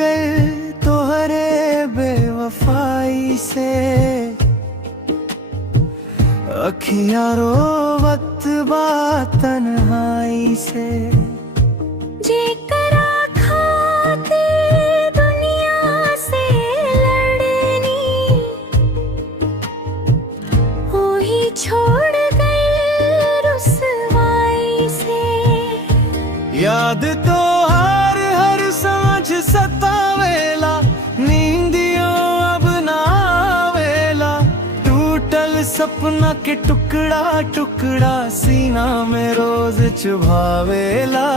गए तोहरे बेवफाई से, अखियां रोवत बा तन्हाई से। जेकरा खाते दुनिया से लड़नी, वही छोड़ गए रुसवाई से। याद तो हर सांझ सतावेला, नींदियों अब ना आवेला। टूटल सपना के टुकड़ा टुकड़ा सीना में रोज चुभावेला।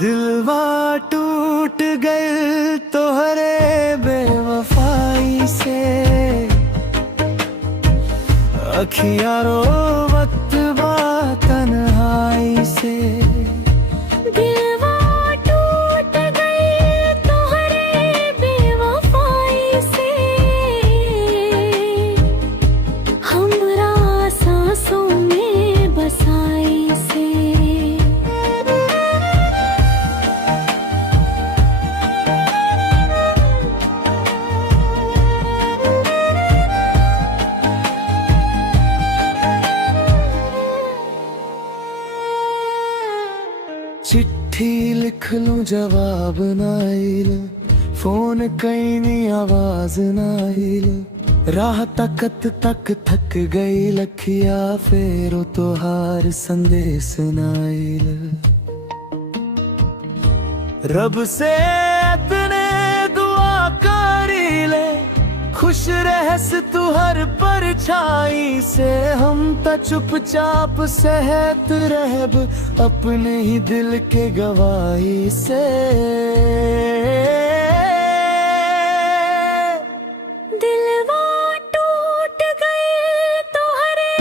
दिलवा टूट गए तोहरे बेवफाई से, अखियां रोवत बा तन्हाई से। दिलवा टूट गए तोहरे बेवफाई से, हमरा सांसों में बसाई से। चिट्ठी लिख लूं जवाब ना आइल, फोन कईनी आवाज ना आइल। राह तकत तक थक गई लखिया, फेरो तोहार संदेश ना आइल। रब से अपने दुआ करी ले, खुश रहस तू हर परछाई से। हम त चुपचाप सहत रहब अपने ही दिल के गवाही से। दिलवा टूट गए तोहरे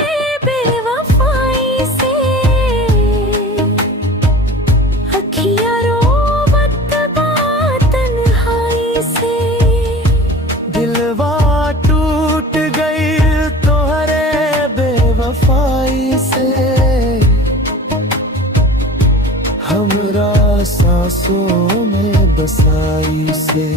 बेवफाई से, अखियां रोवत बा तन्हाई से। दिलवा टूट गई तोहरे बेवफाई से, हमरा सांसों में बसाई से।